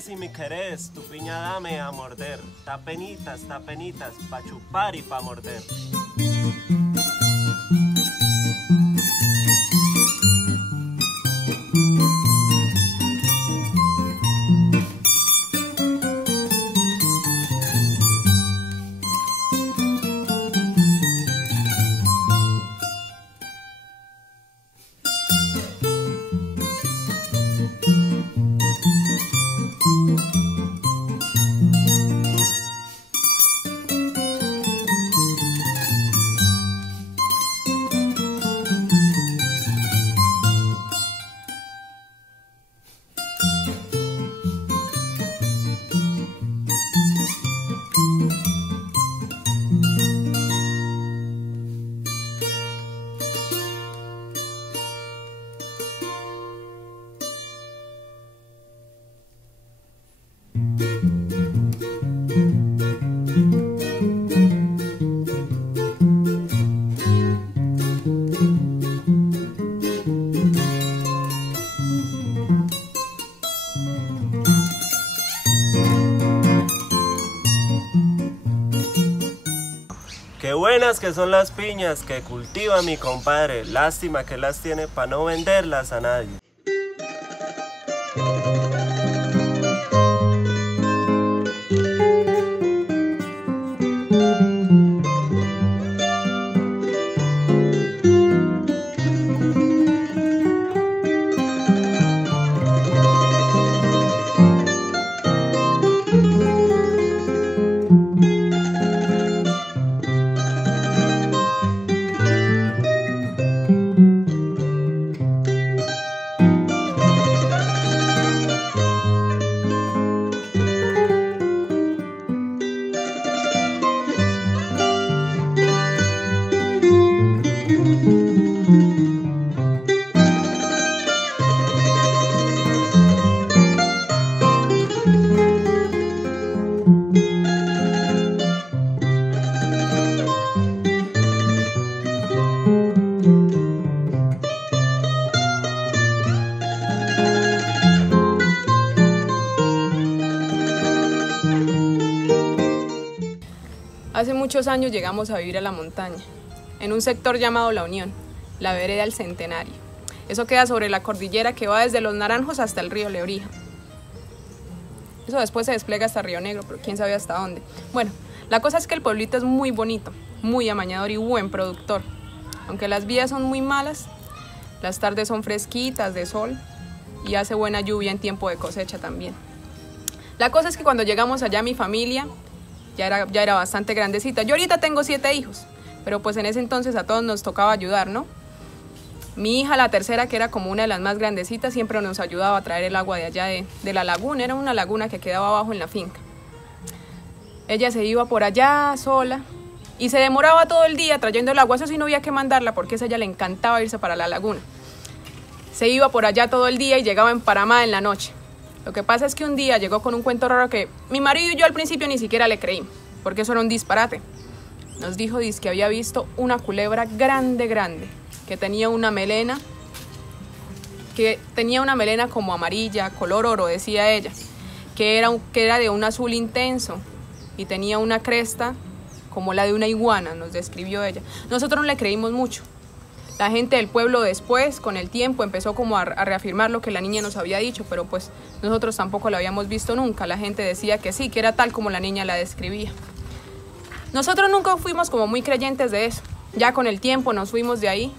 Si me querés, tu piña dame a morder, ta penitas, pa' chupar y pa' morder. Qué buenas que son las piñas que cultiva mi compadre, lástima que las tiene para no venderlas a nadie. Hace muchos años llegamos a vivir a la montaña, en un sector llamado La Unión, la vereda del Centenario. Eso queda sobre la cordillera que va desde Los Naranjos hasta el río Lebrija. Eso después se despliega hasta Río Negro, pero quién sabe hasta dónde. Bueno, la cosa es que el pueblito es muy bonito, muy amañador y buen productor. Aunque las vías son muy malas, las tardes son fresquitas de sol y hace buena lluvia en tiempo de cosecha también. La cosa es que cuando llegamos allá mi familia ya era bastante grandecita. Yo ahorita tengo 7 hijos, pero pues en ese entonces a todos nos tocaba ayudar, ¿no? Mi hija, la tercera, que era como una de las más grandecitas, siempre nos ayudaba a traer el agua de allá de la laguna. Era una laguna que quedaba abajo en la finca. Ella se iba por allá sola y se demoraba todo el día trayendo el agua. Eso sí no había que mandarla porque a ella le encantaba irse para la laguna. Se iba por allá todo el día y llegaba emparamada en la noche. Lo que pasa es que un día llegó con un cuento raro que mi marido y yo al principio ni siquiera le creímos, porque eso era un disparate. Nos dijo que había visto una culebra grande, que tenía una melena como amarilla, color oro, decía ella, que era de un azul intenso y tenía una cresta como la de una iguana, nos describió ella. Nosotros no le creímos mucho. La gente del pueblo después, con el tiempo, empezó como a reafirmar lo que la niña nos había dicho, pero pues nosotros tampoco la habíamos visto nunca. La gente decía que sí, que era tal como la niña la describía. Nosotros nunca fuimos como muy creyentes de eso. Ya con el tiempo nos fuimos de ahí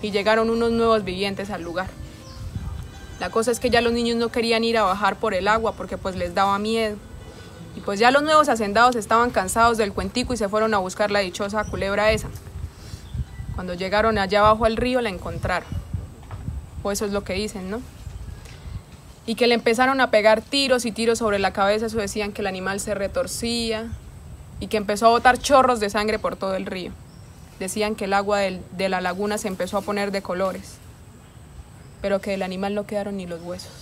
y llegaron unos nuevos vivientes al lugar. La cosa es que ya los niños no querían ir a bajar por el agua porque pues les daba miedo. Y pues ya los nuevos hacendados estaban cansados del cuentico y se fueron a buscar la dichosa culebra esa. Cuando llegaron allá abajo al río la encontraron. O eso es lo que dicen, ¿no? Y que le empezaron a pegar tiros y tiros sobre la cabeza. Eso decían que el animal se retorcía y que empezó a botar chorros de sangre por todo el río. Decían que el agua de la laguna se empezó a poner de colores. pero que del animal no quedaron ni los huesos.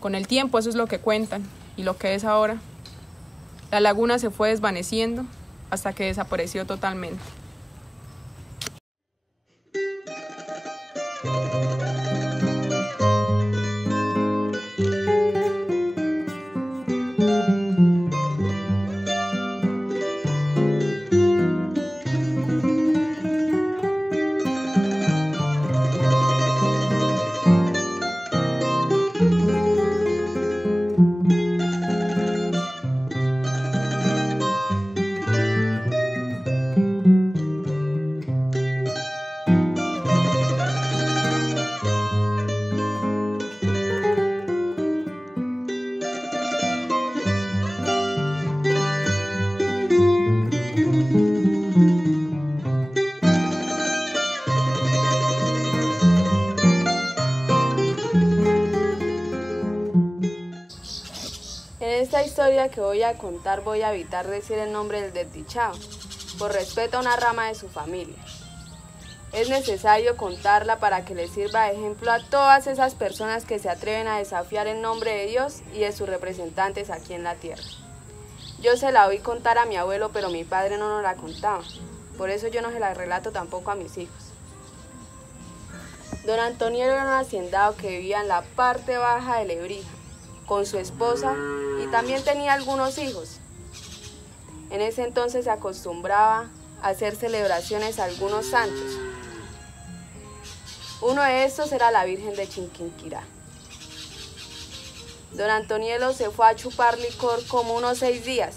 Con el tiempo eso es lo que cuentan, y lo que es ahora. La laguna se fue desvaneciendo hasta que desapareció totalmente. En esta historia que voy a contar voy a evitar decir el nombre del desdichado, por respeto a una rama de su familia. Es necesario contarla para que le sirva de ejemplo a todas esas personas que se atreven a desafiar el nombre de Dios y de sus representantes aquí en la tierra. Yo se la oí contar a mi abuelo, pero mi padre no nos la contaba, por eso yo no se la relato tampoco a mis hijos. Don Antonielo era un hacendado que vivía en la parte baja de Lebrija, con su esposa, y también tenía algunos hijos. En ese entonces se acostumbraba a hacer celebraciones a algunos santos. Uno de estos era la Virgen de Chinquinquirá. Don Antonielo se fue a chupar licor como unos 6 días.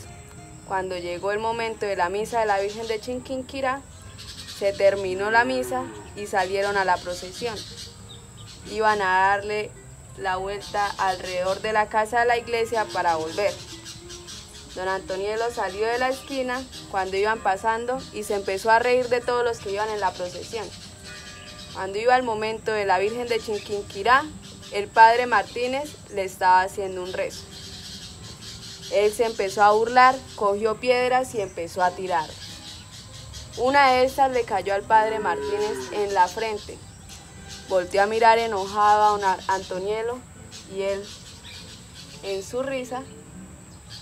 Cuando llegó el momento de la misa de la Virgen de Chinquinquirá, se terminó la misa y salieron a la procesión. Iban a darle la vuelta alrededor de la casa de la iglesia para volver. Don Antonielo salió de la esquina cuando iban pasando y se empezó a reír de todos los que iban en la procesión. Cuando iba el momento de la Virgen de Chinquinquirá, el padre Martínez le estaba haciendo un rezo. Él se empezó a burlar, cogió piedras y empezó a tirar. Una de estas le cayó al padre Martínez en la frente. Volteó a mirar enojado a don Antonielo y él, en su risa,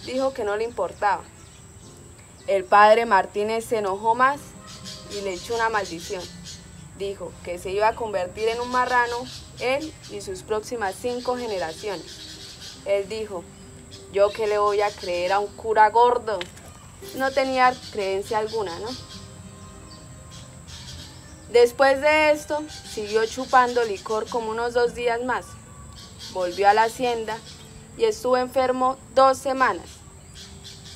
dijo que no le importaba. El padre Martínez se enojó más y le echó una maldición. Dijo que se iba a convertir en un marrano él y sus próximas 5 generaciones. Él dijo: yo qué le voy a creer a un cura gordo. No tenía creencia alguna, ¿no? Después de esto, siguió chupando licor como unos 2 días más. Volvió a la hacienda y estuvo enfermo 2 semanas.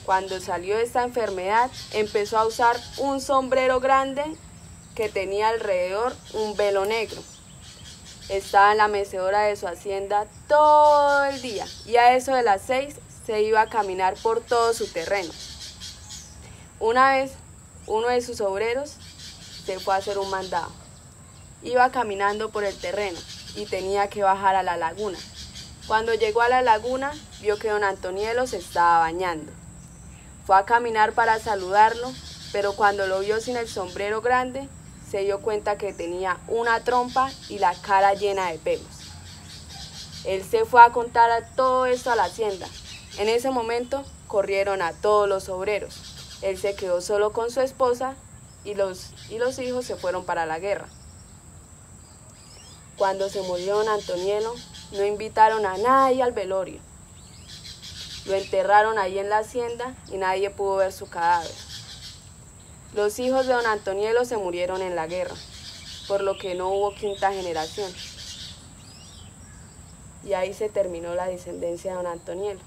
Cuando salió de esta enfermedad, empezó a usar un sombrero grande que tenía alrededor un velo negro. Estaba en la mecedora de su hacienda todo el día y a eso de las 6 se iba a caminar por todo su terreno. Una vez, uno de sus obreros se fue a hacer un mandado. Iba caminando por el terreno y tenía que bajar a la laguna. Cuando llegó a la laguna, vio que don Antonielo se estaba bañando. Fue a caminar para saludarlo, pero cuando lo vio sin el sombrero grande, se dio cuenta que tenía una trompa y la cara llena de pelos. Él se fue a contar todo esto a la hacienda. En ese momento corrieron a todos los obreros. Él se quedó solo con su esposa y los hijos se fueron para la guerra. Cuando se murió don Antonielo, no invitaron a nadie al velorio. Lo enterraron ahí en la hacienda y nadie pudo ver su cadáver. Los hijos de don Antonielo se murieron en la guerra, por lo que no hubo 5ª generación. Y ahí se terminó la descendencia de don Antonielo.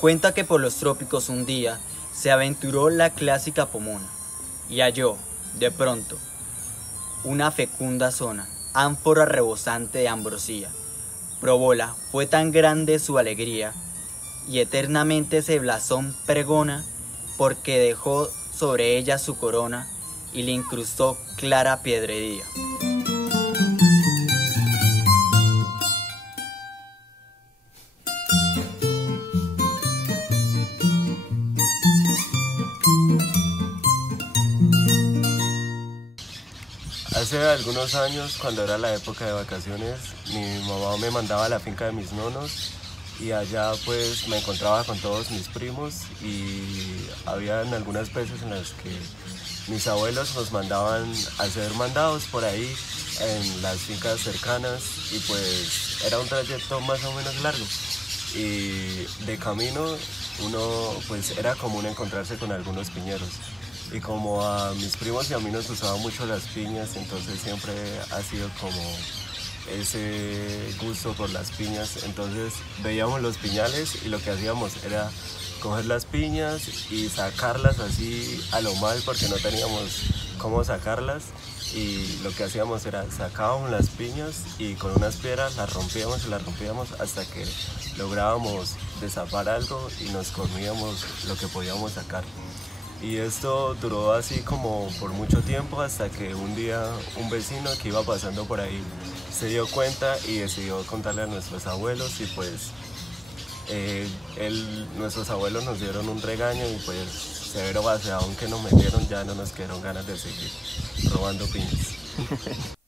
Cuenta que por los trópicos un día se aventuró la clásica pomona y halló, de pronto, una fecunda zona, ánfora rebosante de ambrosía. Probóla, fue tan grande su alegría, y eternamente ese blasón pregona, porque dejó sobre ella su corona y le incrustó clara piedrería. Hace algunos años, cuando era la época de vacaciones, mi mamá me mandaba a la finca de mis nonos y allá pues me encontraba con todos mis primos y habían algunas veces en las que mis abuelos nos mandaban a hacer mandados por ahí en las fincas cercanas y pues era un trayecto más o menos largo y de camino uno pues era común encontrarse con algunos piñeros. Y como a mis primos y a mí nos gustaban mucho las piñas, entonces siempre ha sido como ese gusto por las piñas. Entonces veíamos los piñales y lo que hacíamos era coger las piñas y sacarlas así a lo mal porque no teníamos cómo sacarlas. Y lo que hacíamos era sacábamos las piñas y con unas piedras las rompíamos y las rompíamos hasta que lográbamos destapar algo y nos comíamos lo que podíamos sacar. Y esto duró así como por mucho tiempo hasta que un día un vecino que iba pasando por ahí se dio cuenta y decidió contarle a nuestros abuelos y pues nuestros abuelos nos dieron un regaño y pues severo baseado que nos metieron, ya no nos quedaron ganas de seguir robando piñas.